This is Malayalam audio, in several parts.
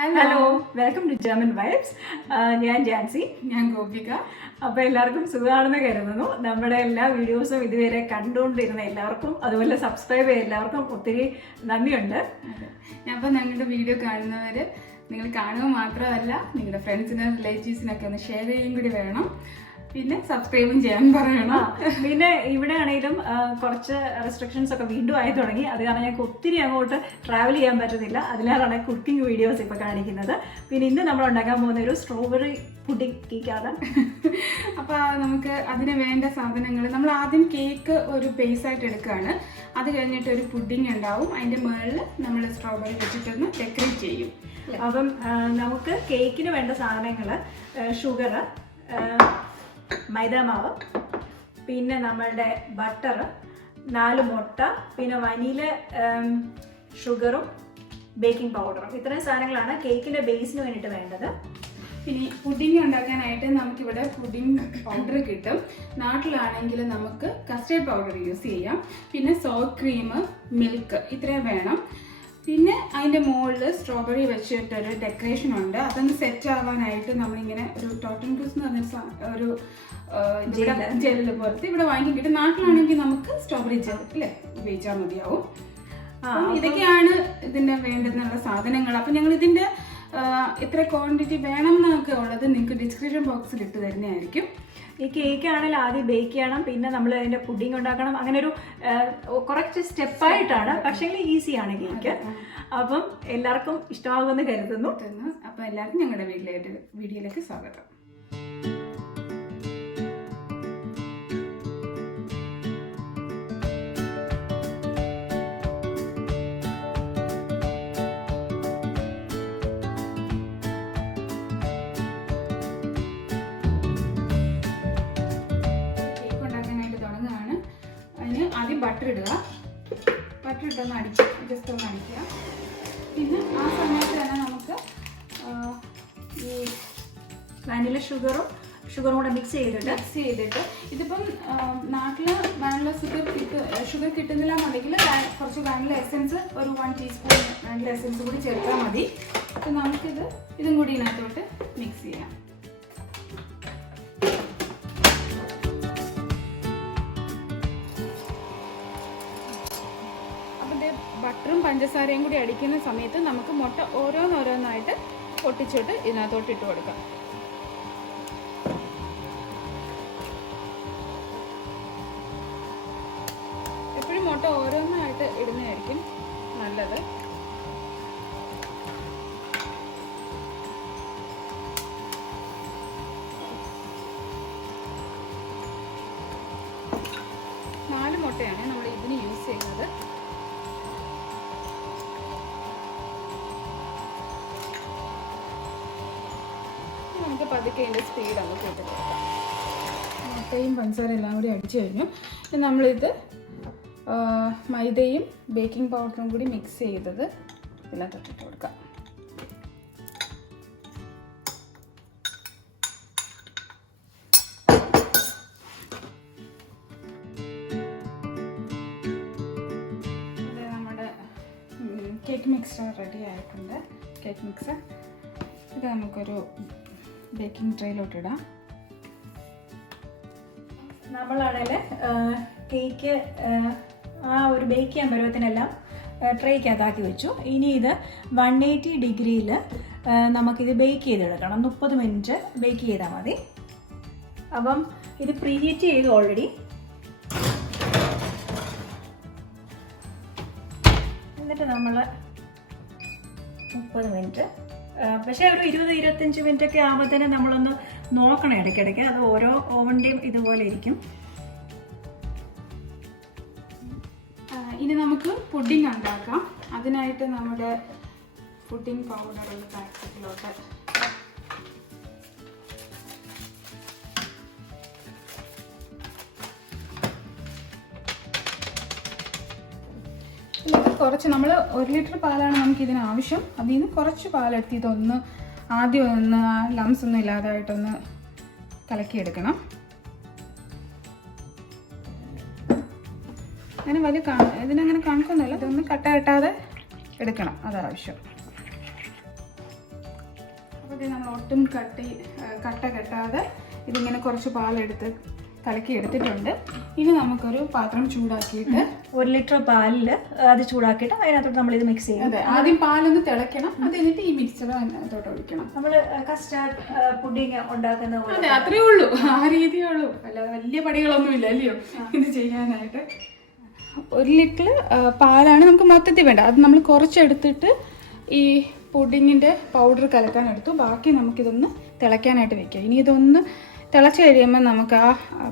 Hello welcome to GermanVibz. ഞാൻ ജാൻസി. ഞാൻ ഗോപിക. അപ്പോൾ എല്ലാവർക്കും സുഖമാണെന്ന് കരുതുന്നു. നമ്മുടെ എല്ലാ വീഡിയോസും ഇതുവരെ കണ്ടുകൊണ്ടിരുന്ന എല്ലാവർക്കും അതുപോലെ സബ്സ്ക്രൈബ് ചെയ്ത എല്ലാവർക്കും ഒത്തിരി നന്ദിയുണ്ട്. അപ്പോൾ ഞങ്ങളുടെ വീഡിയോ കാണുന്നവർ നിങ്ങൾ കാണുക മാത്രമല്ല നിങ്ങളുടെ ഫ്രണ്ട്സിനും റിലേറ്റീവ്സിനൊക്കെ ഒന്ന് ഷെയർ ചെയ്യുകയും കൂടി വേണം. പിന്നെ സബ്സ്ക്രൈബും ചെയ്യാൻ പറയണം. പിന്നെ ഇവിടെ ആണെങ്കിലും കുറച്ച് റെസ്ട്രിക്ഷൻസ് ഒക്കെ വീണ്ടും ആയി തുടങ്ങി. അത് കാരണം ഞങ്ങൾക്ക് ഒത്തിരി അങ്ങോട്ട് ട്രാവൽ ചെയ്യാൻ പറ്റുന്നില്ല. അതിലാണ് കുക്കിംഗ് വീഡിയോസ് ഇപ്പോൾ കാണിക്കുന്നത്. പിന്നെ ഇന്ന് നമ്മൾ ഉണ്ടാക്കാൻ പോകുന്ന ഒരു സ്ട്രോബെറി പുഡിംഗ് കേക്കാണ്. അപ്പോൾ നമുക്ക് അതിന് വേണ്ട സാധനങ്ങൾ നമ്മൾ ആദ്യം കേക്ക് ഒരു ബേസായിട്ട് എടുക്കുകയാണ്. അത് കഴിഞ്ഞിട്ട് ഒരു പുഡിംഗ് ഉണ്ടാവും. അതിൻ്റെ മുകളിൽ നമ്മൾ സ്ട്രോബെറി വെച്ചിട്ടൊന്ന് ഡെക്കറേറ്റ് ചെയ്യും. അപ്പം നമുക്ക് കേക്കിന് വേണ്ട സാധനങ്ങൾ ഷുഗർ, മൈദാമാവ്, പിന്നെ നമ്മളുടെ ബട്ടർ, 4 മുട്ട, പിന്നെ വനില ഷുഗറും ബേക്കിംഗ് പൗഡറും. ഇത്രയും സാധനങ്ങളാണ് കേക്കിൻ്റെ ബേസിന് വേണ്ടിയിട്ട് വേണ്ടത്. പിന്നെ പുഡിംഗ് ഉണ്ടാക്കാനായിട്ട് നമുക്കിവിടെ പുഡിംഗ് പൗഡർ കിട്ടും. നാട്ടിലാണെങ്കിൽ നമുക്ക് കസ്റ്റേർഡ് പൗഡർ യൂസ് ചെയ്യാം. പിന്നെ സോപ്പ് ക്രീം, മിൽക്ക് ഇത്രയും വേണം. പിന്നെ അതിൻ്റെ മുകളിൽ സ്ട്രോബെറി വെച്ചിട്ടൊരു ഡെക്കറേഷൻ ഉണ്ട്. അതൊന്ന് സെറ്റ് ആവാനായിട്ട് നമ്മളിങ്ങനെ ഒരു ടോട്ടൻ ക്രൂസ് എന്ന് പറഞ്ഞ ഒരു ജെല്ല് പോലത്തെ ഇവിടെ വാങ്ങി കിട്ടും. നാട്ടിലാണെങ്കിൽ നമുക്ക് സ്ട്രോബെറി ജെൽ അല്ലേ ഉപയോഗിച്ചാൽ മതിയാവും. ഇതൊക്കെയാണ് ഇതിൻ്റെ വേണ്ടുന്നുള്ള സാധനങ്ങൾ. അപ്പം ഞങ്ങൾ ഇതിൻ്റെ എത്ര ക്വാണ്ടിറ്റി വേണം എന്നൊക്കെ ഉള്ളത് നിങ്ങൾക്ക് ഡിസ്ക്രിപ്ഷൻ ബോക്സിൽ ഇട്ട് തരുന്നതായിരിക്കും. ഈ കേക്ക് ആണെങ്കിൽ ആദ്യം ബേക്ക് ചെയ്യണം, പിന്നെ നമ്മൾ അതിൻ്റെ പുഡിംഗ് ഉണ്ടാക്കണം. അങ്ങനെ ഒരു കുറച്ച് സ്റ്റെപ്പായിട്ടാണ്, പക്ഷേ ഈസിയാണ് കേക്ക്. അപ്പം എല്ലാവർക്കും ഇഷ്ടമാകുമെന്ന് കരുതുന്നു. അപ്പം എല്ലാവർക്കും ഞങ്ങളുടെ വീഡിയോയിലേക്ക് സ്വാഗതം. ആദ്യം ബട്ടർ ഇടുക. ബട്ടർ ഇട്ടൊന്ന് ജസ്റ്റ് ഒന്ന് അടിക്കുക. പിന്നെ ആ സമയത്ത് തന്നെ നമുക്ക് ഈ വാനില ഷുഗറും കൂടെ മിക്സ് ചെയ്തിട്ട് ഇതിപ്പം നാട്ടിൽ വാനില ഷുഗർ കിട്ടുന്നില്ല എന്നുണ്ടെങ്കിൽ കുറച്ച് വാനില എസൻസ് ഒരു 1 ടീസ്പൂൺ വാനില എസൻസ് കൂടി ചേർത്താൽ മതി. അപ്പം ഇതും കൂടി ഇതിനകത്തോട്ട് മിക്സ് ചെയ്യാം. ബട്ടറും പഞ്ചസാരയും കൂടി അടിക്കുന്ന സമയത്ത് നമുക്ക് മുട്ട ഓരോന്നോരോന്നായിട്ട് പൊട്ടിച്ചിട്ട് ഇതിനകത്തോട്ട് ഇട്ട് കൊടുക്കാം. എപ്പോഴും മുട്ട ഓരോന്നായിട്ട് ഇടുന്നതായിരിക്കും നല്ലത്. നാല് മുട്ടയാണ് നമ്മൾ ഇതിന് യൂസ് ചെയ്യുന്നത്. നമുക്ക് പതുക്കെ അതിൻ്റെ സ്പീഡ് ഒന്ന് കൂട്ടി കൊടുക്കാം. മുട്ടയും പഞ്ചസാര എല്ലാം കൂടി അടിച്ചു കഴിഞ്ഞു. നമ്മളിത് മൈദയും ബേക്കിംഗ് പൗഡറും കൂടി മിക്സ് ചെയ്തത് ഇതിനകത്തോട്ട് ഇട്ട് കൊടുക്കാം. ഇത് നമ്മുടെ കേക്ക് മിക്സ് റെഡി ആയിട്ടുണ്ട്. കേക്ക് മിക്സ് ഇത് നമുക്കൊരു ബേക്കിംഗ് ട്രേയിലോട്ട് ഇടാം. നമ്മളാണെങ്കിൽ കേക്ക് ആ ഒരു ബേക്ക് ചെയ്യാൻ പരുവത്തിനെല്ലാം ട്രേക്കകത്താക്കി വെച്ചു. ഇനി ഇത് 180 ഡിഗ്രിയിൽ നമുക്കിത് ബേക്ക് ചെയ്തെടുക്കണം. 30 മിനിറ്റ് ബേക്ക് ചെയ്താൽ മതി. അപ്പം ഇത് പ്രീഹീറ്റ് ചെയ്തു ഓൾറെഡി. എന്നിട്ട് നമ്മൾ 30 മിനിറ്റ്, പക്ഷേ ഒരു 20-25 മിനിറ്റ് ഒക്കെ ആകുമ്പോഴത്തേനെ നമ്മളൊന്ന് നോക്കണം ഇടയ്ക്കിടയ്ക്ക്. അത് ഓരോ ഓവൻ്റെയും ഇതുപോലെ ഇരിക്കും. ഇനി നമുക്ക് പുഡിംഗ് ഉണ്ടാക്കാം. അതിനായിട്ട് നമ്മുടെ പുഡിംഗ് പൗഡർ ഒരു പാക്കറ്റിലോട്ട് കുറച്ച് നമ്മൾ 1 ലിറ്റർ പാലാണ് നമുക്ക് ഇതിന് ആവശ്യം. അതിൽ നിന്ന് കുറച്ച് പാലെടുത്ത് ഇതൊന്ന് ആദ്യം ഒന്ന് ലംസ് ഒന്നും ഇല്ലാതായിട്ടൊന്ന് കലക്കിയെടുക്കണം. അങ്ങനെ വലിയ ഇതിനങ്ങനെ കണക്കൊന്നുമില്ല. ഇതൊന്നും കട്ട കെട്ടാതെ എടുക്കണം, അതാവശ്യം. അപ്പോൾ നമ്മൾ ഒട്ടും കട്ട കെട്ടാതെ ഇതിങ്ങനെ കുറച്ച് പാലെടുത്ത് കലക്കി എടുത്തിട്ടുണ്ട്. ഇനി നമുക്കൊരു പാത്രം ചൂടാക്കിയിട്ട് 1 ലിറ്റർ പാലിൽ അത് ചൂടാക്കിയിട്ട് അതിനകത്തോട്ട് നമ്മളിത് മിക്സ് ചെയ്യും. അതെ, ആദ്യം പാലൊന്ന് തിളയ്ക്കണം, അത് കഴിഞ്ഞിട്ട് ഈ മിക്സർ അതിനകത്തോട്ട് ഒഴിക്കണം. നമ്മൾ കസ്റ്റാർഡ് പുഡിങ് ഉണ്ടാക്കുന്ന പോലെ. അതെ, അത്രേ ഉള്ളൂ, ആ രീതിയേ ഉള്ളൂ. അല്ലാതെ വലിയ പടികളൊന്നും ഇല്ല അല്ലയോ ഇത് ചെയ്യാനായിട്ട്. 1 ലിറ്റർ പാലാണ് നമുക്ക് മൊത്തത്തിൽ വേണ്ട. അത് നമ്മൾ കുറച്ചെടുത്തിട്ട് ഈ പുഡിങ്ങിൻ്റെ പൗഡർ കലക്കാൻ എടുത്തു. ബാക്കി നമുക്കിതൊന്ന് തിളയ്ക്കാനായിട്ട് വെക്കാം. ഇനി ഇതൊന്ന് തിളച്ച് കഴിയുമ്പോൾ നമുക്ക് ആ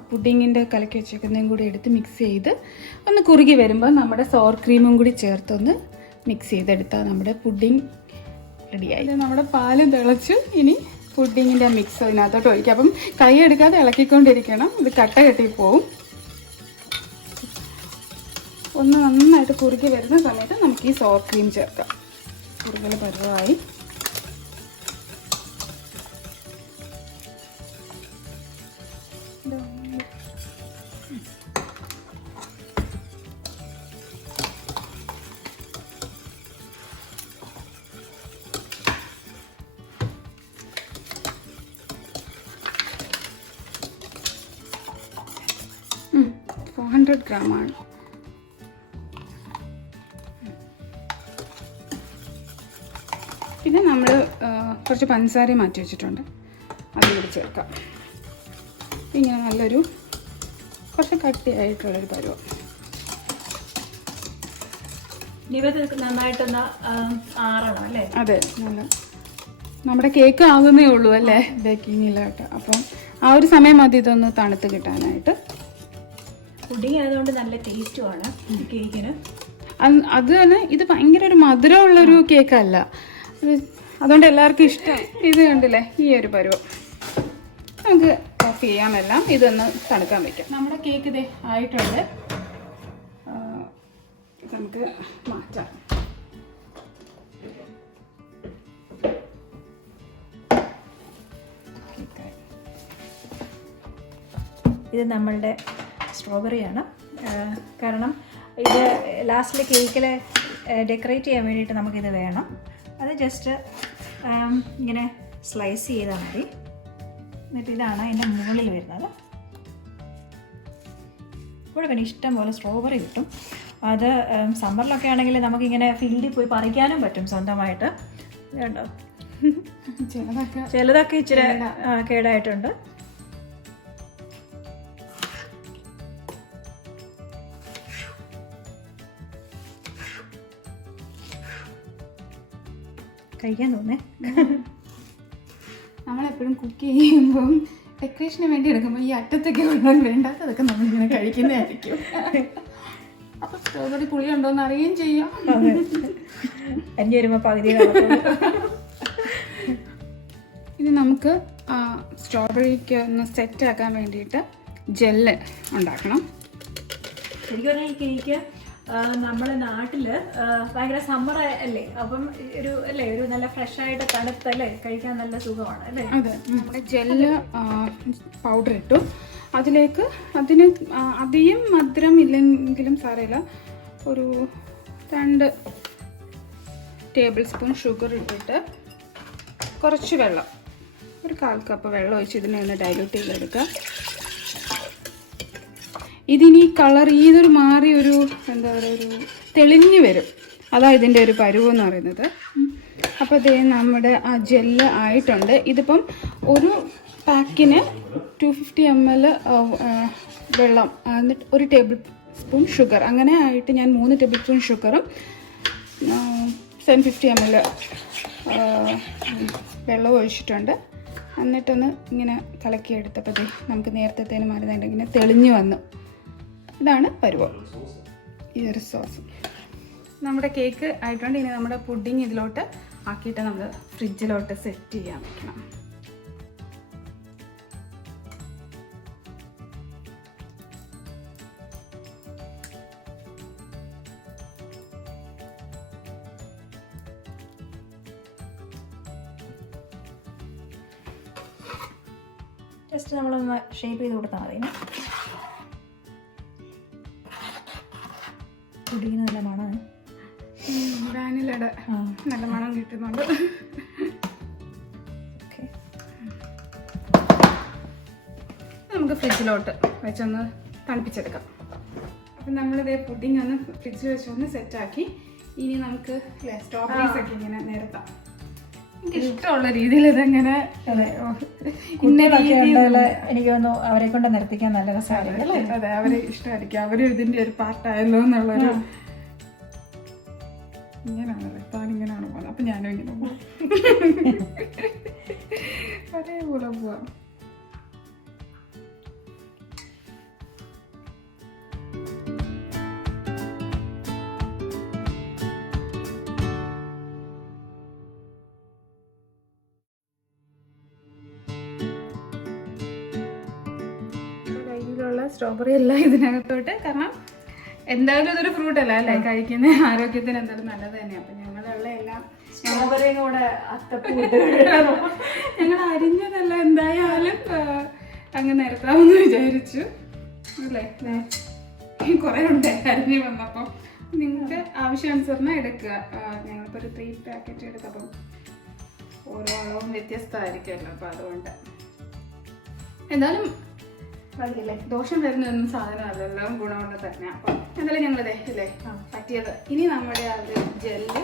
പുഡിങ്ങിൻ്റെ കലക്കി വെച്ചേക്കുന്നതും കൂടി എടുത്ത് മിക്സ് ചെയ്ത് ഒന്ന് കുറുകി വരുമ്പോൾ നമ്മുടെ സോർ ക്രീമും കൂടി ചേർത്തൊന്ന് മിക്സ് ചെയ്തെടുത്താൽ നമ്മുടെ പുഡിങ് റെഡിയായി. നമ്മുടെ പാല് തിളച്ചു. ഇനി പുഡിങ്ങിൻ്റെ മിക്സ് അതിനകത്തോട്ട് ഒഴിക്കുക. അപ്പം കൈ എടുക്കാതെ ഇളക്കിക്കൊണ്ടിരിക്കണം, ഇത് കട്ട കെട്ടി പോവും. ഒന്ന് നന്നായിട്ട് കുറുകി വരുന്ന സമയത്ത് നമുക്ക് ഈ സോർ ക്രീം ചേർക്കാം. കുറുകൽ പരുവമായി. ഉം, 400 ഗ്രാമാണ്. പിന്നെ നമ്മൾ കുറച്ച് പഞ്ചസാര മാറ്റി വെച്ചിട്ടുണ്ട്, അതും കൂടി ചേർക്കാം. ഇങ്ങനെ നല്ലൊരു കുറച്ച് കട്ടിയായിട്ടുള്ളൊരു പരുവം. നന്നായിട്ടൊന്ന് ആറണം അല്ലേ? അതെ, നല്ല നമ്മുടെ കേക്ക് ആകുന്നേ ഉള്ളൂ അല്ലേ ബേക്കിങ്ങിലായിട്ട്. അപ്പം ആ ഒരു സമയം മതി ഇതൊന്ന് തണുത്ത് കിട്ടാനായിട്ട്. പുഡിങ് ആയതുകൊണ്ട് നല്ല ടേസ്റ്റുമാണ് കേക്കിന്. അത് തന്നെ, ഇത് ഭയങ്കര ഒരു മധുരമുള്ളൊരു കേക്കല്ല, അതുകൊണ്ട് എല്ലാവർക്കും ഇഷ്ടം. ഇത് കണ്ടില്ലേ, ഈ ഒരു പരുവം. നമുക്ക് ഓഫ് ചെയ്യാമെല്ലാം, ഇതൊന്ന് തണുക്കാൻ വയ്ക്കാം. നമ്മുടെ കേക്ക് ഇതേ ആയിട്ടുണ്ട്, നമുക്ക് മാറ്റാം. ഇത് നമ്മളുടെ സ്ട്രോബെറിയാണ്. കാരണം ഇത് ലാസ്റ്റിൽ കേക്കിൽ ഡെക്കറേറ്റ് ചെയ്യാൻ വേണ്ടിയിട്ട് നമുക്കിത് വേണം. അത് ജസ്റ്റ് ഇങ്ങനെ സ്ലൈസ് ചെയ്താൽ മതി. എന്നിട്ട് ഇതാണ് അതിൻ്റെ മുകളിൽ വരുന്നത്. ഇവിടെ പിന്നെ ഇഷ്ടം പോലെ സ്ട്രോബെറി കിട്ടും. അത് സമ്മറിലൊക്കെ ആണെങ്കിൽ നമുക്കിങ്ങനെ ഫീൽഡിൽ പോയി പറിക്കാനും പറ്റും സ്വന്തമായിട്ട്. കേട്ടോ, ചിലതൊക്കെ ഇച്ചിരി കേടായിട്ടുണ്ട്. കഴിക്കാൻ തോന്നേ. നമ്മളെപ്പോഴും കുക്ക് ചെയ്യുമ്പം ഡെക്കറേഷന് വേണ്ടി എടുക്കുമ്പോൾ ഈ അറ്റത്തൊക്കെ കൊണ്ടുപോകാൻ വേണ്ടാത്തതൊക്കെ നമ്മളിങ്ങനെ കഴിക്കുന്നതായിരിക്കും. അപ്പോൾ സ്ട്രോബെറി പുളി ഉണ്ടോയെന്ന് അറിയുകയും ചെയ്യാം. അഞ്ച് വരുമ്പോൾ പകുതി. ഇനി നമുക്ക് സ്ട്രോബെറിക്ക് ഒന്ന് സെറ്റാക്കാൻ വേണ്ടിയിട്ട് ജെല്ല് ഉണ്ടാക്കണം. ശരിക്കും പറഞ്ഞാൽ ഈ കേക്ക് നമ്മുടെ നാട്ടിൽ ഭയങ്കര സമ്മർ അല്ലേ, അപ്പം ഒരു നല്ല ഫ്രഷായിട്ട് തണുത്തല്ലേ കഴിക്കാൻ നല്ല സുഖമാണ് അല്ലേ. അതെ, നമ്മുടെ ജെല്ല് പൗഡർ ഇട്ടു. അതിലേക്ക് അതിന് അധികം മധുരം ഇല്ലെങ്കിലും സാരമില്ല, ഒരു 2 ടേബിൾ സ്പൂൺ ഷുഗർ ഇട്ടിട്ട് കുറച്ച് വെള്ളം, ഒരു 1/4 കപ്പ് വെള്ളം ഒഴിച്ച് ഇതിനെ ഒന്ന് ഡൈല്യൂട്ട് ചെയ്തെടുക്കുക. ഇതിനി കളർ ഇതൊരു മാറി ഒരു എന്താ പറയുക, ഒരു തെളിഞ്ഞ് വരും. അതാണ് ഇതിൻ്റെ ഒരു പരുവം എന്ന് പറയുന്നത്. അപ്പോൾ ഇത് നമ്മുടെ ആ ജെല്ല് ആയിട്ടുണ്ട്. ഇതിപ്പം ഒരു പാക്കിന് 250 ml വെള്ളം, എന്നിട്ട് 1 ടേബിൾ സ്പൂൺ ഷുഗർ, അങ്ങനെ ആയിട്ട് ഞാൻ 3 ടേബിൾ സ്പൂൺ ഷുഗറും 750 ml വെള്ളം ഒഴിച്ചിട്ടുണ്ട്. എന്നിട്ടൊന്ന് ഇങ്ങനെ കലക്കിയെടുത്തപ്പോൾ നമുക്ക് നേരത്തേന് മാറുന്നുണ്ടെങ്കിൽ ഇങ്ങനെ തെളിഞ്ഞ് വന്നു. ഇതാണ് പരുവം, ഈ ഒരു സോസ്. നമ്മുടെ കേക്ക് ആയിട്ടുണ്ട്. ഇനി നമ്മുടെ പുഡിങ് ഇതിലോട്ട് ആക്കിയിട്ട് നമ്മൾ ഫ്രിഡ്ജിലോട്ട് സെറ്റ് ചെയ്യാൻ വെക്കണം. ജസ്റ്റ് നമ്മളൊന്ന് ഷേപ്പ് ചെയ്ത് കൊടുത്താൽ മതി. പുഡിങ്ങിന് നല്ല മണമാണ്. വാനിലയുടെ നല്ല മണം കിട്ടുന്നുണ്ട്. ഫ്രിഡ്ജിലോട്ട് വെച്ചൊന്ന് തണുപ്പിച്ചെടുക്കാം. അപ്പം നമ്മളിതേ പുഡിംഗ് ഒന്ന് ഫ്രിഡ്ജിൽ വെച്ചൊന്ന് സെറ്റാക്കി. ഇനി നമുക്ക് സ്ട്രോബെറീസ് ഒക്കെ ഇങ്ങനെ നിരത്താം. എനിക്ക് ഇഷ്ടമുള്ള രീതിയിൽ ഇതെങ്ങനെ എനിക്ക് തോന്നുന്നു അവരെ കൊണ്ട് നിരത്തിക്കാൻ നല്ല രസമായിരിക്കും. അതെ, അവരെ ഇഷ്ടമായിരിക്കും. അവരും ഇതിന്റെ ഒരു പാർട്ടായല്ലോ എന്നുള്ളൊരു ഇങ്ങനെയാണല്ലേ, താനിങ്ങനെയാണ് പോകുന്നത്. അപ്പം ഞാനും ഇങ്ങനെ പോകും, അതേപോലെ പോവാം. കയ്യിലുള്ള സ്ട്രോബെറി എല്ലാം ഇതിനകത്തോട്ട്, കാരണം എന്തായാലും ഇതൊരു ഫ്രൂട്ട് അല്ല അല്ലേ, കഴിക്കുന്ന ആരോഗ്യത്തിന് എന്തായാലും നല്ലത് തന്നെയാണ്. അപ്പം ഞങ്ങളുള്ള എല്ലാം ഞങ്ങൾ അരിഞ്ഞതല്ല എന്തായാലും അങ്ങ് നിരത്താമെന്ന് വിചാരിച്ചു അല്ലേ. കുറേ ഉണ്ട് അരിഞ്ഞ് വന്നപ്പം. നിങ്ങൾക്ക് ആവശ്യാനുസരണം എടുക്കുക. ഞങ്ങളിപ്പോൾ ഒരു 3 പാക്കറ്റ് എടുത്തപ്പം ഓരോ അളവും വ്യത്യസ്തമായിരിക്കുമല്ലോ. അപ്പം അതുകൊണ്ട് എന്തായാലും ദോഷം വരുന്നൊന്നും സാധനമല്ലല്ലോ, ഗുണമുണ്ട് തന്നെ. അപ്പം എന്തായാലും ഞങ്ങളിതേ ഇല്ലേ പറ്റിയത്. ഇനി നമ്മുടെ ആ ഒരു ജെല്ല്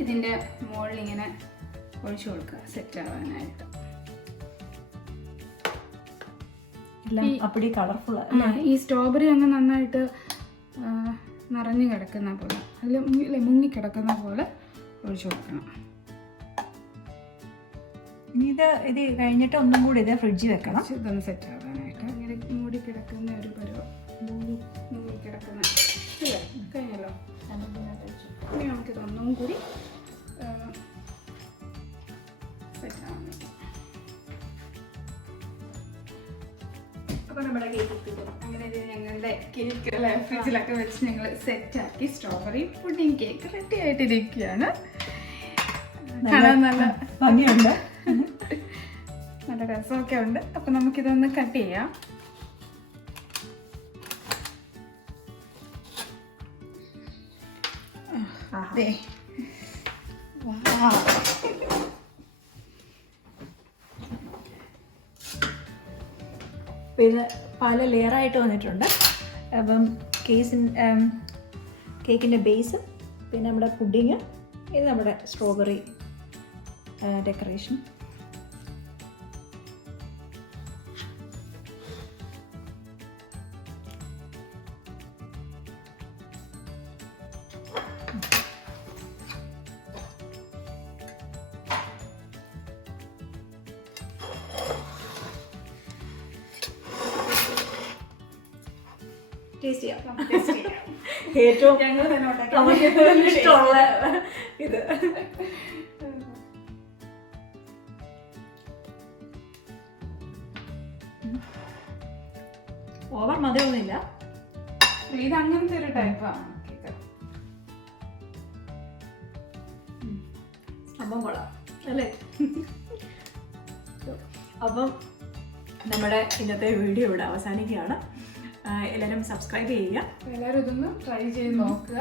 ഇതിൻ്റെ മുകളിൽ ഇങ്ങനെ ഒഴിച്ചു കൊടുക്കുക സെറ്റ് ആവാനായിട്ട്. ഈ സ്ട്രോബെറി അങ്ങ് നന്നായിട്ട് നിറഞ്ഞു കിടക്കുന്ന പോലെ, അതിൽ മുങ്ങിക്കിടക്കുന്ന പോലെ ഒഴിച്ചു കൊടുക്കണം. ഇനി ഇത് കഴിഞ്ഞിട്ട് ഒന്നും കൂടി ഇത് ഫ്രിഡ്ജിൽ വെക്കണം, ഇതൊന്ന് സെറ്റ് ആവാനായിട്ട്. ഇങ്ങനെ മൂടി കിടക്കുന്ന ഒരു പരുവം, മൂടി കിടക്കുന്ന അല്ലേ, കഴിഞ്ഞല്ലോ. ഇനി നമുക്കിതൊന്നും കൂടി സെറ്റ് ആവാൻ വേണ്ടി. അപ്പോൾ നമ്മുടെ കേക്ക് അങ്ങനെ ഞങ്ങളുടെ കേക്ക് ഫ്രിഡ്ജിലൊക്കെ വെച്ച് ഞങ്ങൾ സെറ്റാക്കി. സ്ട്രോബെറി പുഡിംഗ് കേക്ക് റെഡി ആയിട്ടിരിക്കുകയാണ്. കാണാൻ നല്ല ഭംഗിയുണ്ട്, നല്ല രസമൊക്കെ ഉണ്ട്. അപ്പം നമുക്കിതൊന്ന് കട്ട് ചെയ്യാം. അതെ, ഇത് പല ലെയറായിട്ട് വന്നിട്ടുണ്ട്. അപ്പം കേക്കിൻ്റെ ബേസ്, പിന്നെ നമ്മുടെ പുഡിങ്, ഇത് നമ്മുടെ സ്ട്രോബെറി ഡെക്കറേഷൻ. ടേസ്റ്റ് ചെയ്യാം. ഏറ്റവും ഇഷ്ടമുള്ള ഇത്. ഓവർ മധുരമൊന്നുമില്ല, ഇത് അങ്ങനത്തെ ഒരു ടൈപ്പാണ്. സംഭവം കൊള്ളാം അല്ലേ. അപ്പം നമ്മുടെ ഇന്നത്തെ വീഡിയോ ഇവിടെ അവസാനിക്കുകയാണ്. എല്ലാവരും സബ്സ്ക്രൈബ് ചെയ്യുക, എല്ലാവരും ഇതൊന്ന് ട്രൈ ചെയ്ത് നോക്കുക,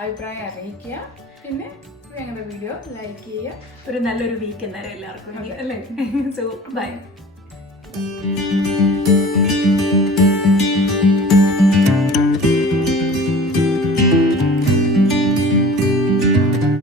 അഭിപ്രായം അറിയിക്കുക, പിന്നെ ഞങ്ങളുടെ വീഡിയോ ലൈക്ക് ചെയ്യുക. ഒരു നല്ലൊരു വീക്ക് എന്നേരം എല്ലാവർക്കും അല്ലേ. So by.